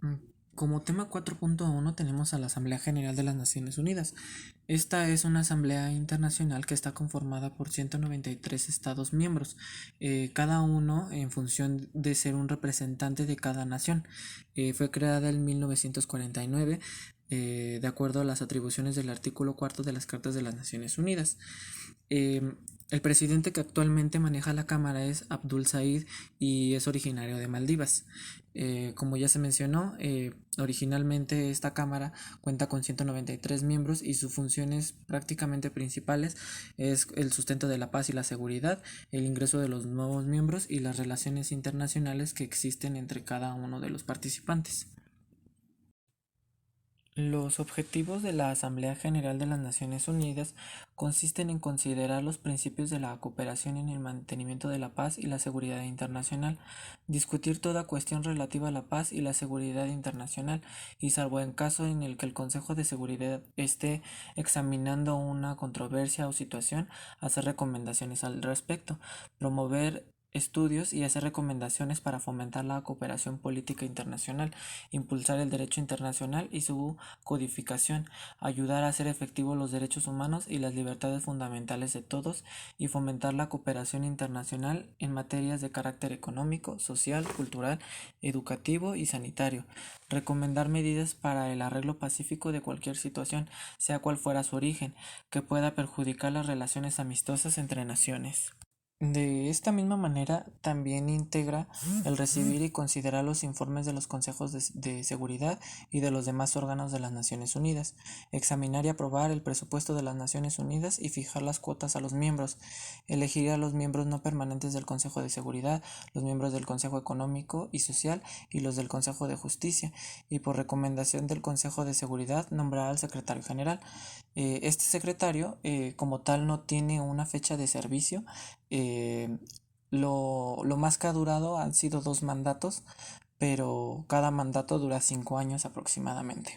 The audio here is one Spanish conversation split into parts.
Mm, Como tema 4.1 tenemos a la Asamblea General de las Naciones Unidas. Esta es una asamblea internacional que está conformada por 193 estados miembros, cada uno en función de ser un representante de cada nación. Fue creada en 1949 de acuerdo a las atribuciones del artículo cuarto de las Cartas de las Naciones Unidas. Eh, el presidente que actualmente maneja la Cámara es Abdul Said y es originario de Maldivas. Como ya se mencionó, originalmente esta Cámara cuenta con 193 miembros y sus funciones prácticamente principales es el sustento de la paz y la seguridad, el ingreso de los nuevos miembros y las relaciones internacionales que existen entre cada uno de los participantes. Los objetivos de la Asamblea General de las Naciones Unidas consisten en considerar los principios de la cooperación en el mantenimiento de la paz y la seguridad internacional, discutir toda cuestión relativa a la paz y la seguridad internacional, y salvo en caso en el que el Consejo de Seguridad esté examinando una controversia o situación, hacer recomendaciones al respecto, promover estudios y hacer recomendaciones para fomentar la cooperación política internacional, impulsar el derecho internacional y su codificación, ayudar a hacer efectivos los derechos humanos y las libertades fundamentales de todos y fomentar la cooperación internacional en materias de carácter económico, social, cultural, educativo y sanitario, recomendar medidas para el arreglo pacífico de cualquier situación, sea cual fuera su origen, que pueda perjudicar las relaciones amistosas entre naciones. De esta misma manera, también integra el recibir y considerar los informes de los consejos de seguridad y de los demás órganos de las Naciones Unidas, examinar y aprobar el presupuesto de las Naciones Unidas y fijar las cuotas a los miembros, elegir a los miembros no permanentes del Consejo de Seguridad, los miembros del Consejo Económico y Social y los del Consejo de Justicia, y por recomendación del Consejo de Seguridad nombrar al secretario general. Este secretario, como tal, no tiene una fecha de servicio. eh, lo más que ha durado han sido 2 mandatos, pero cada mandato dura 5 años aproximadamente.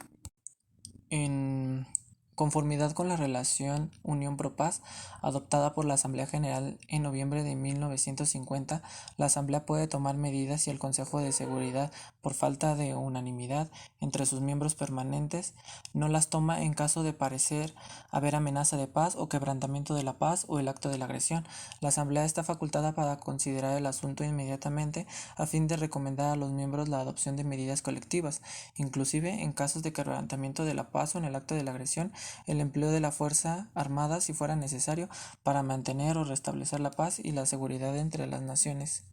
En conformidad con la relación Unión Pro Paz adoptada por la Asamblea General en noviembre de 1950, la Asamblea puede tomar medidas si el Consejo de Seguridad, por falta de unanimidad entre sus miembros permanentes, no las toma en caso de parecer haber amenaza de paz o quebrantamiento de la paz o el acto de la agresión. La Asamblea está facultada para considerar el asunto inmediatamente a fin de recomendar a los miembros la adopción de medidas colectivas, inclusive en casos de quebrantamiento de la paz o en el acto de la agresión, el empleo de la fuerza armada si fuera necesario para mantener o restablecer la paz y la seguridad entre las naciones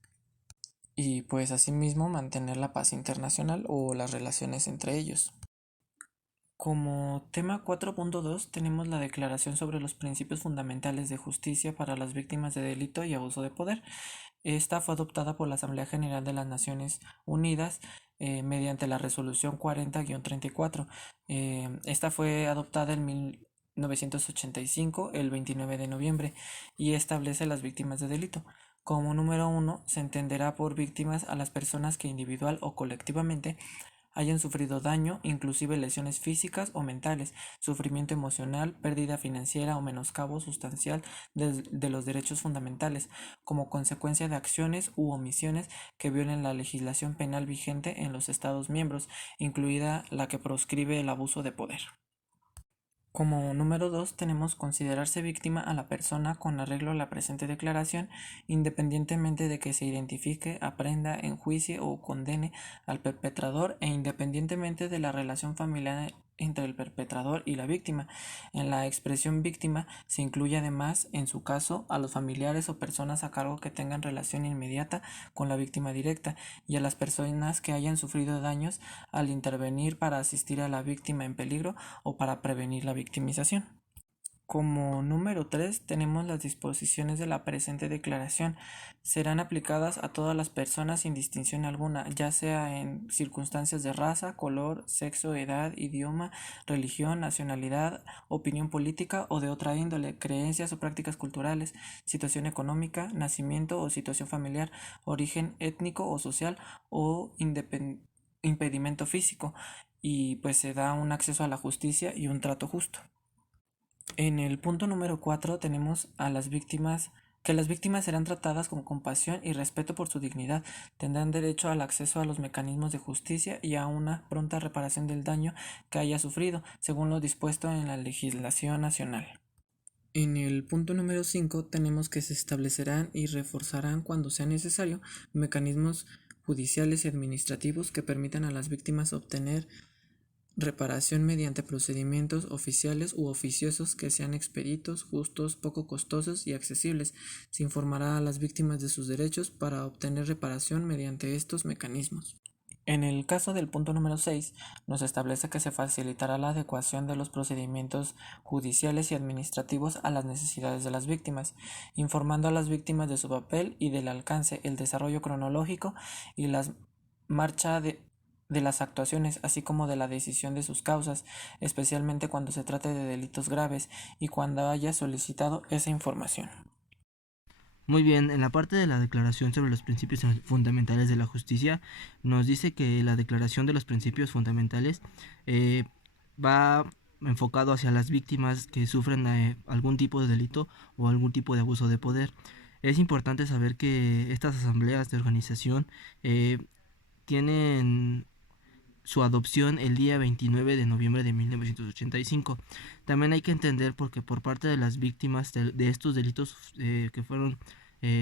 y pues asimismo mantener la paz internacional o las relaciones entre ellos. Como tema 4.2 tenemos la Declaración sobre los Principios Fundamentales de Justicia para las Víctimas de Delito y Abuso de Poder. Esta fue adoptada por la Asamblea General de las Naciones Unidas mediante la Resolución 40-34. Esta fue adoptada en 1985, el 29 de noviembre, y establece las víctimas de delito. Como número uno, se entenderá por víctimas a las personas que individual o colectivamente hayan sufrido daño, inclusive lesiones físicas o mentales, sufrimiento emocional, pérdida financiera o menoscabo sustancial de los derechos fundamentales, como consecuencia de acciones u omisiones que violen la legislación penal vigente en los Estados miembros, incluida la que proscribe el abuso de poder. Como número 2 tenemos considerarse víctima a la persona con arreglo a la presente declaración, independientemente de que se identifique, aprenda, enjuicie o condene al perpetrador e independientemente de la relación familiar entre el perpetrador y la víctima. En la expresión víctima se incluye además, en su caso, a los familiares o personas a cargo que tengan relación inmediata con la víctima directa y a las personas que hayan sufrido daños al intervenir para asistir a la víctima en peligro o para prevenir la victimización. Como número 3 tenemos las disposiciones de la presente declaración. Serán aplicadas a todas las personas sin distinción alguna, ya sea en circunstancias de raza, color, sexo, edad, idioma, religión, nacionalidad, opinión política o de otra índole, creencias o prácticas culturales, situación económica, nacimiento o situación familiar, origen étnico o social o impedimento físico, y pues se da un acceso a la justicia y un trato justo. En el punto número 4 tenemos a las víctimas que las víctimas serán tratadas con compasión y respeto por su dignidad, tendrán derecho al acceso a los mecanismos de justicia y a una pronta reparación del daño que haya sufrido, según lo dispuesto en la legislación nacional. En el punto número 5 tenemos que se establecerán y reforzarán cuando sea necesario mecanismos judiciales y administrativos que permitan a las víctimas obtener reparación mediante procedimientos oficiales u oficiosos que sean expeditos, justos, poco costosos y accesibles. Se informará a las víctimas de sus derechos para obtener reparación mediante estos mecanismos. En el caso del punto número 6, nos establece que se facilitará la adecuación de los procedimientos judiciales y administrativos a las necesidades de las víctimas, informando a las víctimas de su papel y del alcance, el desarrollo cronológico y la marcha de las actuaciones, así como de la decisión de sus causas, especialmente cuando se trate de delitos graves y cuando haya solicitado esa información. Muy bien, en la parte de la Declaración sobre los Principios Fundamentales de la Justicia, nos dice que la Declaración de los Principios Fundamentales va enfocado hacia las víctimas que sufren algún tipo de delito o algún tipo de abuso de poder. Es importante saber que estas asambleas de organización tienen su adopción el día 29 de noviembre de 1985. También hay que entender porque por parte de las víctimas de estos delitos que fueron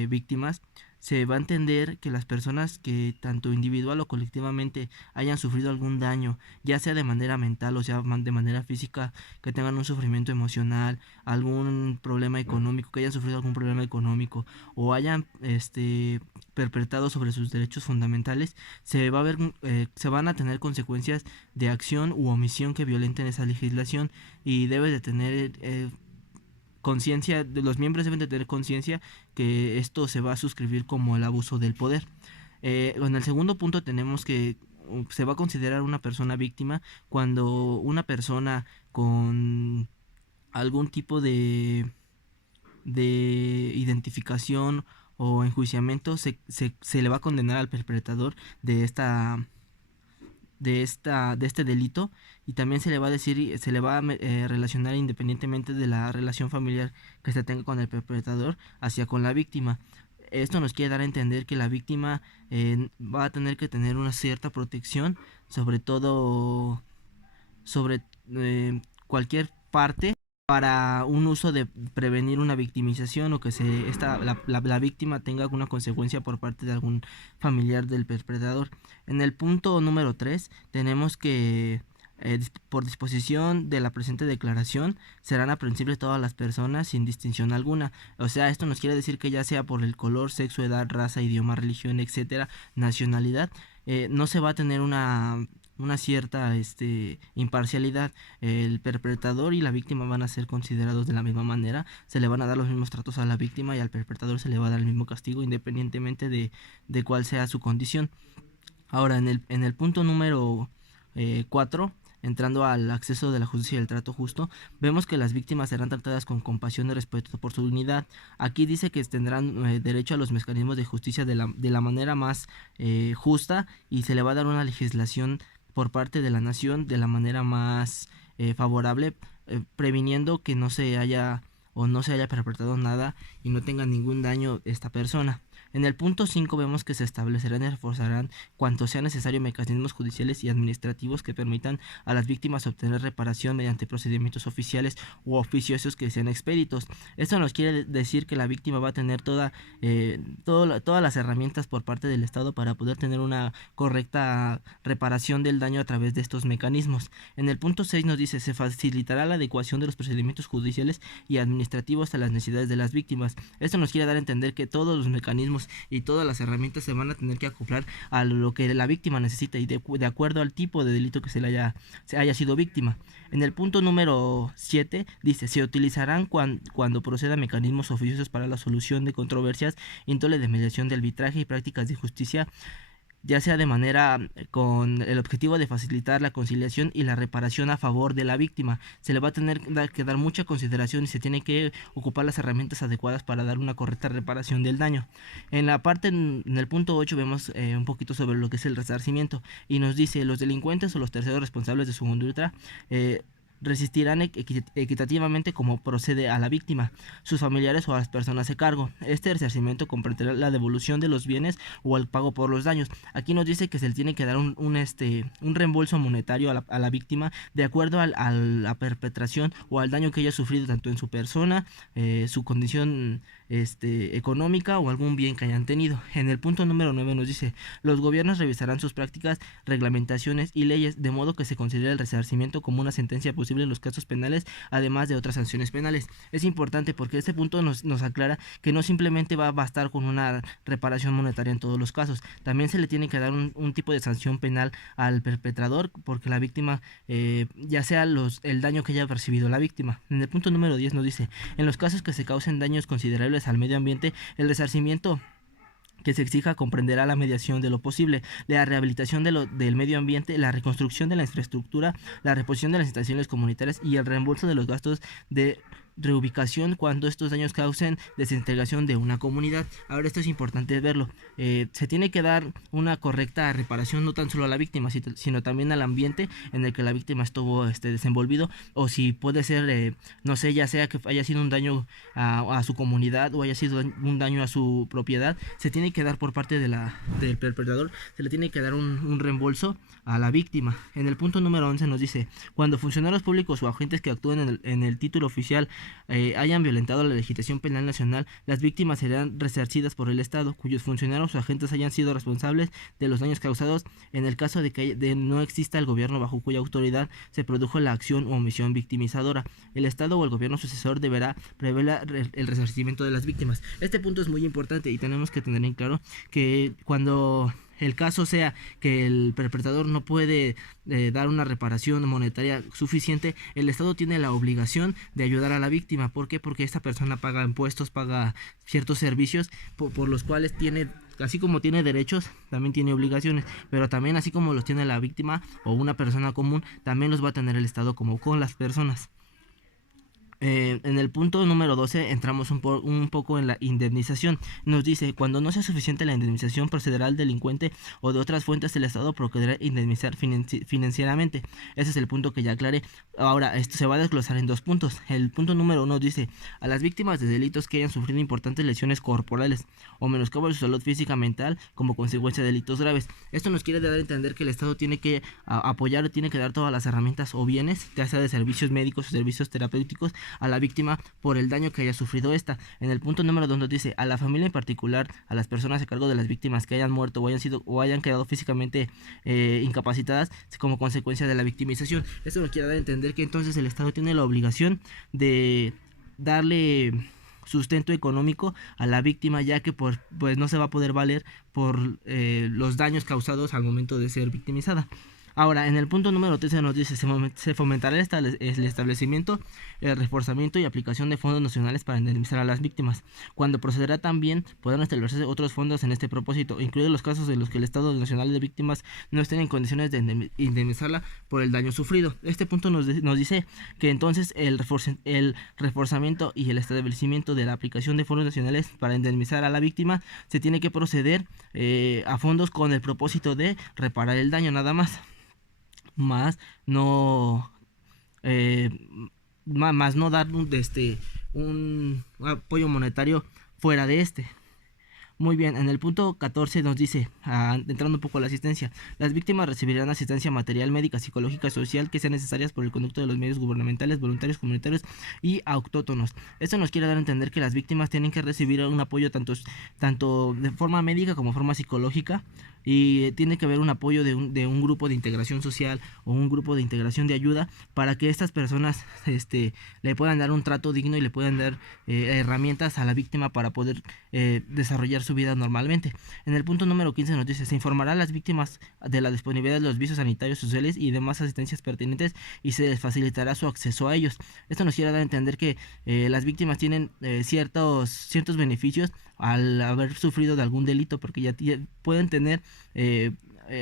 víctimas, se va a entender que las personas que tanto individual o colectivamente hayan sufrido algún daño, ya sea de manera mental o sea de manera física, que tengan un sufrimiento emocional, algún problema económico, que hayan sufrido algún problema económico o hayan perpetrado sobre sus derechos fundamentales, se van a tener consecuencias de acción u omisión que violenten esa legislación y debe de tener conciencia, los miembros deben de tener conciencia que esto se va a suscribir como el abuso del poder. En el segundo punto tenemos que se va a considerar una persona víctima cuando una persona con algún tipo de identificación o enjuiciamiento se le va a condenar al perpetrador de este delito y también se le va a decir, se le va a relacionar independientemente de la relación familiar que se tenga con el perpetrador hacia con la víctima. Esto nos quiere dar a entender que la víctima va a tener que tener una cierta protección, sobre todo sobre cualquier parte para un uso de prevenir una victimización o que la víctima tenga alguna consecuencia por parte de algún familiar del perpetrador. En el punto número 3 tenemos que por disposición de la presente declaración serán aprehensibles todas las personas sin distinción alguna. O sea, esto nos quiere decir que ya sea por el color, sexo, edad, raza, idioma, religión, etcétera, nacionalidad, no se va a tener una cierta imparcialidad. El perpetrador y la víctima van a ser considerados de la misma manera, se le van a dar los mismos tratos a la víctima y al perpetrador se le va a dar el mismo castigo independientemente de cuál sea su condición. Ahora, en el punto número 4, entrando al acceso de la justicia y el trato justo, vemos que las víctimas serán tratadas con compasión y respeto por su dignidad. Aquí dice que tendrán derecho a los mecanismos de justicia de la manera más justa y se le va a dar una legislación por parte de la nación de la manera más favorable, previniendo que no se haya o no se haya perpetrado nada y no tenga ningún daño esta persona. En el punto 5 vemos que se establecerán y reforzarán cuanto sea necesario mecanismos judiciales y administrativos que permitan a las víctimas obtener reparación mediante procedimientos oficiales u oficiosos que sean expeditos. Esto nos quiere decir que la víctima va a tener todas las herramientas por parte del Estado para poder tener una correcta reparación del daño a través de estos mecanismos. En el punto 6 nos dice se facilitará la adecuación de los procedimientos judiciales y administrativos a las necesidades de las víctimas. Esto nos quiere dar a entender que todos los mecanismos y todas las herramientas se van a tener que acoplar a lo que la víctima necesita y de acuerdo al tipo de delito que se haya sido víctima. En el punto número 7 dice, se utilizarán cuando procedan mecanismos oficiosos para la solución de controversias, índole de mediación de arbitraje y prácticas de justicia, ya sea de manera con el objetivo de facilitar la conciliación y la reparación a favor de la víctima. Se le va a tener que dar mucha consideración y se tiene que ocupar las herramientas adecuadas para dar una correcta reparación del daño. En la parte, en el punto 8 vemos un poquito sobre lo que es el resarcimiento y nos dice los delincuentes o los terceros responsables de su conducta resistirán equitativamente como procede a la víctima, sus familiares o a las personas a cargo. Este resarcimiento comprenderá la devolución de los bienes o el pago por los daños. Aquí nos dice que se le tiene que dar un reembolso monetario a la víctima de acuerdo a la perpetración o al daño que haya sufrido tanto en su persona, su condición económica o algún bien que hayan tenido. En el punto número 9 nos dice: los gobiernos revisarán sus prácticas, reglamentaciones y leyes de modo que se considere el resarcimiento como una sentencia posible en los casos penales, además de otras sanciones penales. Es importante porque este punto nos aclara que no simplemente va a bastar con una reparación monetaria en todos los casos, también se le tiene que dar un tipo de sanción penal al perpetrador porque la víctima, ya sea el daño que haya percibido la víctima. En el punto número 10 nos dice: en los casos que se causen daños considerables al medio ambiente, el resarcimiento que se exija comprenderá la mediación de lo posible, la rehabilitación del medio ambiente, la reconstrucción de la infraestructura, la reposición de las instalaciones comunitarias y el reembolso de los gastos de reubicación cuando estos daños causen desintegración de una comunidad. Ahora esto es importante verlo. Se tiene que dar una correcta reparación no tan solo a la víctima, sino también al ambiente en el que la víctima estuvo desenvolvido, o si puede ser, no sé, ya sea que haya sido un daño a su comunidad o haya sido un daño a su propiedad, se tiene que dar por parte del perpetrador, se le tiene que dar un reembolso a la víctima. En el punto número 11 nos dice: cuando funcionarios públicos o agentes que actúen en el título oficial hayan violentado la legislación penal nacional, las víctimas serán resarcidas por el Estado, cuyos funcionarios o agentes hayan sido responsables de los daños causados en el caso de que no exista el gobierno bajo cuya autoridad se produjo la acción o omisión victimizadora. El Estado o el gobierno sucesor deberá prever el resarcimiento de las víctimas. Este punto es muy importante y tenemos que tener en claro que cuando el caso sea que el perpetrador no puede dar una reparación monetaria suficiente, el Estado tiene la obligación de ayudar a la víctima. ¿Por qué? Porque esta persona paga impuestos, paga ciertos servicios por los cuales tiene, así como tiene derechos, también tiene obligaciones, pero también así como los tiene la víctima o una persona común, también los va a tener el Estado como con las personas. En el punto número 12 entramos un poco en la indemnización. Nos dice: cuando no sea suficiente la indemnización, procederá al delincuente o de otras fuentes del Estado procederá a indemnizar financieramente. Ese es el punto que ya aclaré. Ahora, esto se va a desglosar en dos puntos. El punto número 1 dice: a las víctimas de delitos que hayan sufrido importantes lesiones corporales o menoscabo de su salud física mental como consecuencia de delitos graves. Esto nos quiere dar a entender que el Estado tiene que apoyar o tiene que dar todas las herramientas o bienes, ya sea de servicios médicos o servicios terapéuticos, a la víctima por el daño que haya sufrido esta. En el punto número 2 dice: a la familia, en particular a las personas a cargo de las víctimas que hayan muerto o hayan quedado físicamente incapacitadas como consecuencia de la victimización. Esto nos quiere dar a entender que entonces el Estado tiene la obligación de darle sustento económico a la víctima, ya que pues no se va a poder valer por los daños causados al momento de ser victimizada. Ahora, en el punto número 13 nos dice: se fomentará el establecimiento, el reforzamiento y aplicación de fondos nacionales para indemnizar a las víctimas. Cuando procederá también podrán establecerse otros fondos en este propósito, incluidos los casos en los que el Estado Nacional de Víctimas no estén en condiciones de indemnizarla por el daño sufrido. Este punto nos dice que entonces el reforzamiento y el establecimiento de la aplicación de fondos nacionales para indemnizar a la víctima se tiene que proceder a fondos con el propósito de reparar el daño, nada más. Más no más no dar un apoyo monetario fuera de este. Muy bien, en el punto 14 nos dice, entrando un poco a la asistencia: las víctimas recibirán asistencia material, médica, psicológica, social que sean necesarias por el conducto de los medios gubernamentales, voluntarios, comunitarios y autóctonos. Esto nos quiere dar a entender que las víctimas tienen que recibir un apoyo tanto de forma médica como forma psicológica, y tiene que haber un apoyo de un grupo de integración social o un grupo de integración de ayuda para que estas personas le puedan dar un trato digno y le puedan dar herramientas a la víctima para poder desarrollar su vida normalmente. En el punto número 15 nos dice: se informará a las víctimas de la disponibilidad de los servicios sanitarios, sociales y demás asistencias pertinentes y se les facilitará su acceso a ellos. Esto nos quiere dar a entender que las víctimas tienen ciertos beneficios al haber sufrido de algún delito, porque ya pueden tener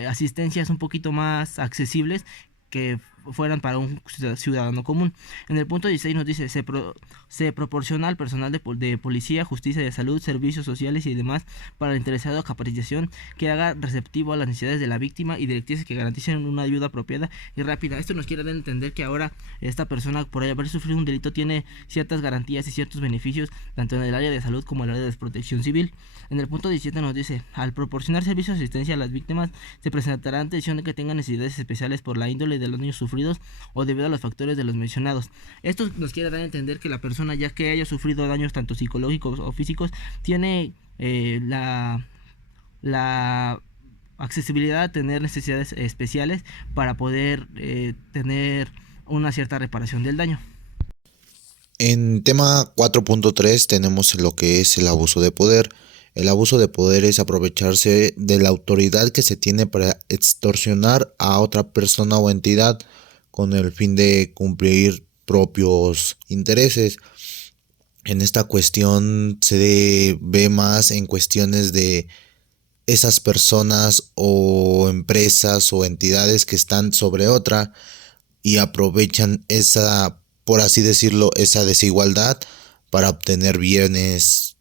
asistencias un poquito más accesibles que fueran para un ciudadano común. En el punto 16 nos dice, se proporciona al personal de policía, justicia, de salud, servicios sociales y demás para el interesado capacitación que haga receptivo a las necesidades de la víctima y directrices que garanticen una ayuda apropiada y rápida. Esto nos quiere dar a entender que ahora esta persona, por haber sufrido un delito, tiene ciertas garantías y ciertos beneficios tanto en el área de salud como en el área de protección civil. En el punto 17 nos dice, al proporcionar servicios de asistencia a las víctimas, se presentará atención de que tengan necesidades especiales por la índole de los niños sufridos o debido a los factores de los mencionados. Esto nos quiere dar a entender que la persona, ya que haya sufrido daños tanto psicológicos o físicos, tiene la accesibilidad a tener necesidades especiales para poder tener una cierta reparación del daño. En tema 4.3 tenemos lo que es el abuso de poder. El abuso de poder es aprovecharse de la autoridad que se tiene para extorsionar a otra persona o entidad con el fin de cumplir propios intereses. En esta cuestión se ve más en cuestiones de esas personas o empresas o entidades que están sobre otra y aprovechan esa, por así decirlo, esa desigualdad para obtener bienes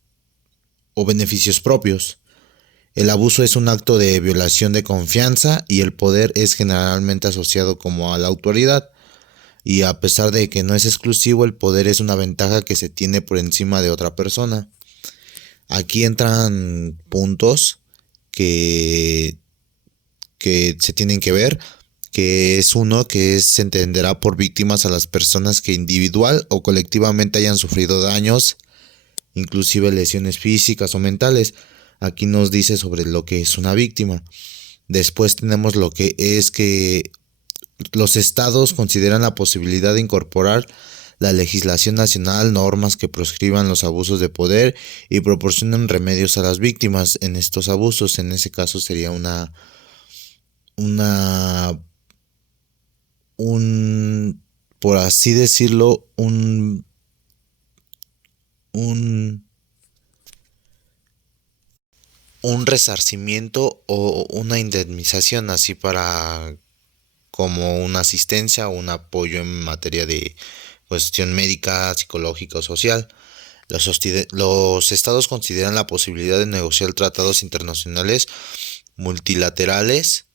o beneficios propios. El abuso es un acto de violación de confianza y el poder es generalmente asociado como a la autoridad. Y a pesar de que no es exclusivo, el poder es una ventaja que se tiene por encima de otra persona. Aquí entran puntos que se tienen que ver, que es uno que se entenderá por víctimas a las personas que individual o colectivamente hayan sufrido daños, inclusive lesiones físicas o mentales. Aquí nos dice sobre lo que es una víctima. Después tenemos lo que es que los estados consideran la posibilidad de incorporar la legislación nacional normas que proscriban los abusos de poder y proporcionan remedios a las víctimas en estos abusos. En ese caso sería por así decirlo, un resarcimiento o una indemnización, así para como una asistencia o un apoyo en materia de cuestión médica, psicológica o social. Los estados consideran la posibilidad de negociar tratados internacionales multilaterales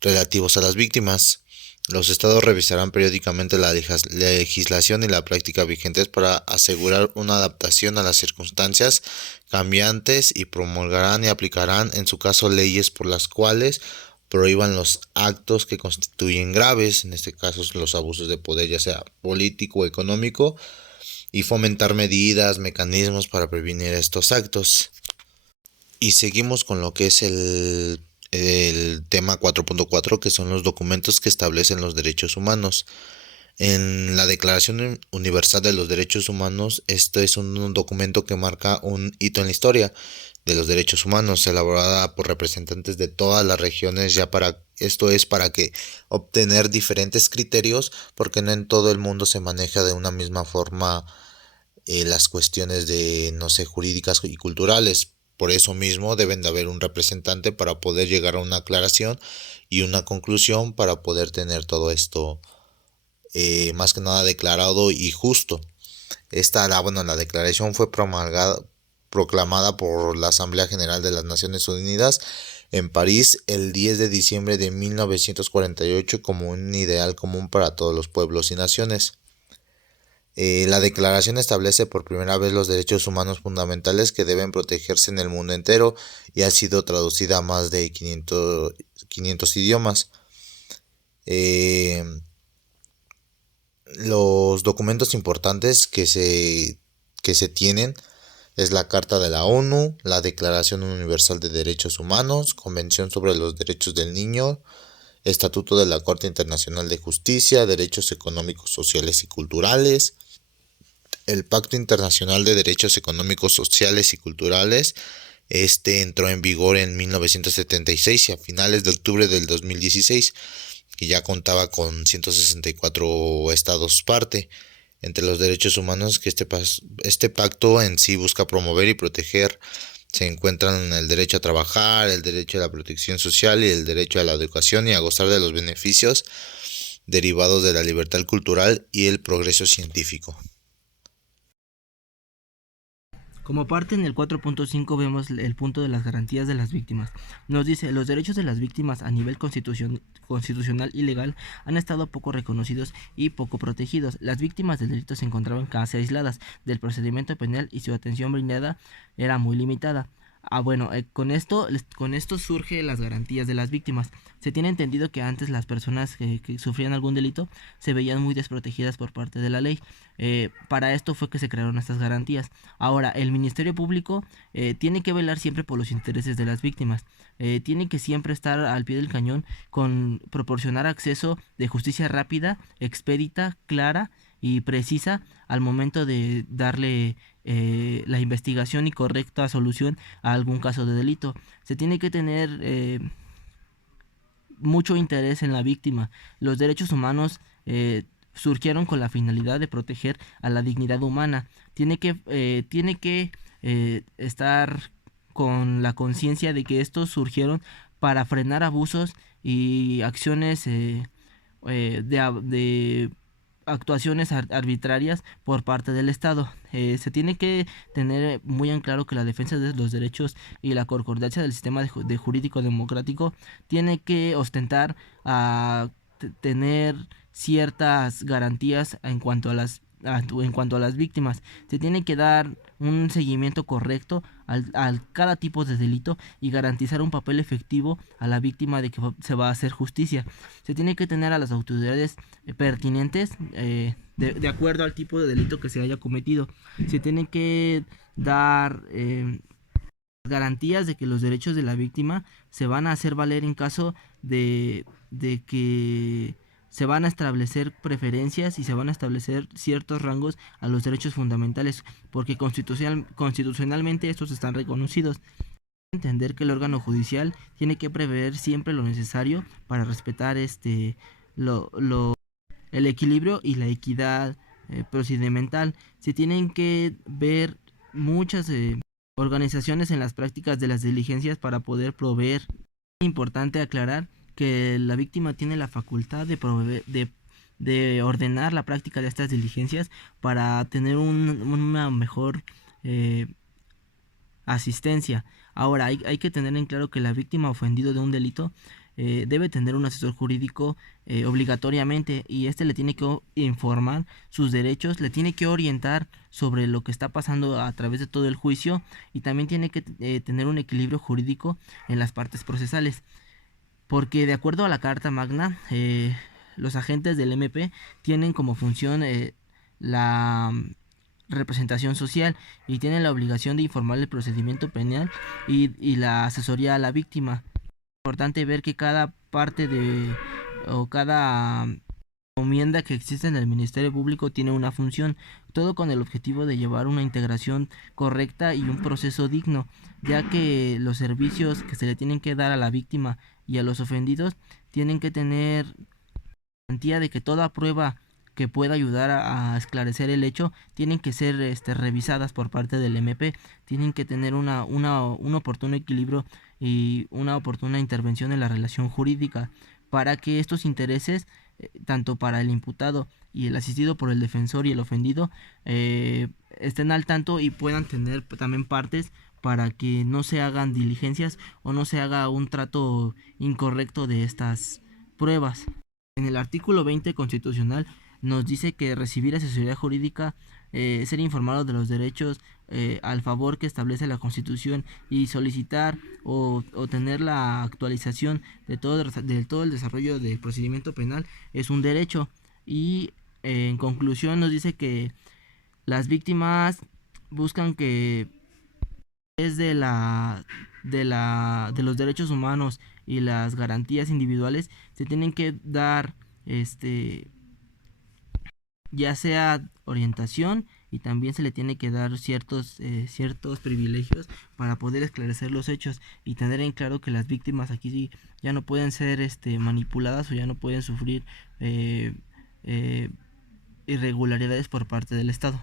relativos a las víctimas. Los estados revisarán periódicamente la legislación y la práctica vigentes para asegurar una adaptación a las circunstancias cambiantes y promulgarán y aplicarán en su caso leyes por las cuales prohíban los actos que constituyen graves, en este caso los abusos de poder, ya sea político o económico, y fomentar medidas, mecanismos para prevenir estos actos. Y seguimos con lo que es el tema 4.4, que son los documentos que establecen los derechos humanos. En la Declaración Universal de los Derechos Humanos, esto es un documento que marca un hito en la historia de los derechos humanos, elaborada por representantes de todas las regiones, esto es para que obtener diferentes criterios, porque no en todo el mundo se maneja de una misma forma las cuestiones de, no sé, jurídicas y culturales. Por eso mismo deben de haber un representante para poder llegar a una aclaración y una conclusión para poder tener todo esto más que nada declarado y justo. La declaración fue proclamada por la Asamblea General de las Naciones Unidas en París el 10 de diciembre de 1948 como un ideal común para todos los pueblos y naciones. La declaración establece por primera vez los derechos humanos fundamentales que deben protegerse en el mundo entero y ha sido traducida a más de 500 idiomas. Los documentos importantes que se tienen es la Carta de la ONU, la Declaración Universal de Derechos Humanos, Convención sobre los Derechos del Niño, Estatuto de la Corte Internacional de Justicia, Derechos Económicos, Sociales y Culturales, el Pacto Internacional de Derechos Económicos, Sociales y Culturales. Este entró en vigor en 1976 y a finales de octubre del 2016, que ya contaba con 164 estados parte. Entre los derechos humanos que este pacto en sí busca promover y proteger se encuentran el derecho a trabajar, el derecho a la protección social y el derecho a la educación y a gozar de los beneficios derivados de la libertad cultural y el progreso científico. Como parte en el 4.5 vemos el punto de las garantías de las víctimas. Nos dice, los derechos de las víctimas a nivel constitucional y legal han estado poco reconocidos y poco protegidos. Las víctimas del delito se encontraban casi aisladas del procedimiento penal y su atención brindada era muy limitada. Con esto surge las garantías de las víctimas. Se tiene entendido que antes las personas que sufrían algún delito se veían muy desprotegidas por parte de la ley. Para esto fue que se crearon estas garantías. Ahora, el Ministerio Público tiene que velar siempre por los intereses de las víctimas. Tiene que siempre estar al pie del cañón con proporcionar acceso de justicia rápida, expedita, clara y precisa al momento de darle la investigación y correcta solución a algún caso de delito. Se tiene que tener mucho interés en la víctima. Los derechos humanos surgieron con la finalidad de proteger a la dignidad humana. Tiene que estar con la conciencia de que estos surgieron para frenar abusos y acciones de actuaciones arbitrarias por parte del Estado. Se tiene que tener muy en claro que la defensa de los derechos y la concordancia del sistema de jurídico democrático tiene que ostentar a tener ciertas garantías en cuanto a las víctimas. Se tiene que dar un seguimiento correcto al cada tipo de delito y garantizar un papel efectivo a la víctima de que se va a hacer justicia. Se tiene que tener a las autoridades pertinentes de acuerdo al tipo de delito que se haya cometido. Se tiene que dar garantías de que los derechos de la víctima se van a hacer valer en caso de que se van a establecer preferencias y se van a establecer ciertos rangos a los derechos fundamentales, porque constitucionalmente estos están reconocidos. Entender que el órgano judicial tiene que prever siempre lo necesario para respetar el equilibrio y la equidad procedimental. Se tienen que ver muchas organizaciones en las prácticas de las diligencias para poder proveer. Es importante aclarar que la víctima tiene la facultad de ordenar la práctica de estas diligencias para tener una mejor asistencia. Ahora, hay que tener en claro que la víctima ofendido de un delito debe tener un asesor jurídico obligatoriamente, y le tiene que informar sus derechos, le tiene que orientar sobre lo que está pasando a través de todo el juicio, y también tiene que tener un equilibrio jurídico en las partes procesales. Porque de acuerdo a la Carta Magna, los agentes del MP tienen como función la representación social y tienen la obligación de informar el procedimiento penal y la asesoría a la víctima. Es importante ver que cada parte o cada encomienda que existe en el Ministerio Público tiene una función, todo con el objetivo de llevar una integración correcta y un proceso digno, ya que los servicios que se le tienen que dar a la víctima y a los ofendidos tienen que tener garantía de que toda prueba que pueda ayudar a esclarecer el hecho tienen que ser revisadas por parte del MP, tienen que tener un oportuno equilibrio y una oportuna intervención en la relación jurídica para que estos intereses, tanto para el imputado y el asistido por el defensor y el ofendido, estén al tanto y puedan tener también partes para que no se hagan diligencias o no se haga un trato incorrecto de estas pruebas. En el artículo 20 constitucional nos dice que recibir asesoría jurídica, ser informado de los derechos al favor que establece la Constitución y solicitar o tener la actualización de todo el desarrollo del procedimiento penal es un derecho. Y en conclusión nos dice que las víctimas buscan que es de los derechos humanos y las garantías individuales se tienen que dar ya sea orientación, y también se le tiene que dar ciertos privilegios para poder esclarecer los hechos y tener en claro que las víctimas aquí sí ya no pueden ser manipuladas o ya no pueden sufrir irregularidades por parte del Estado.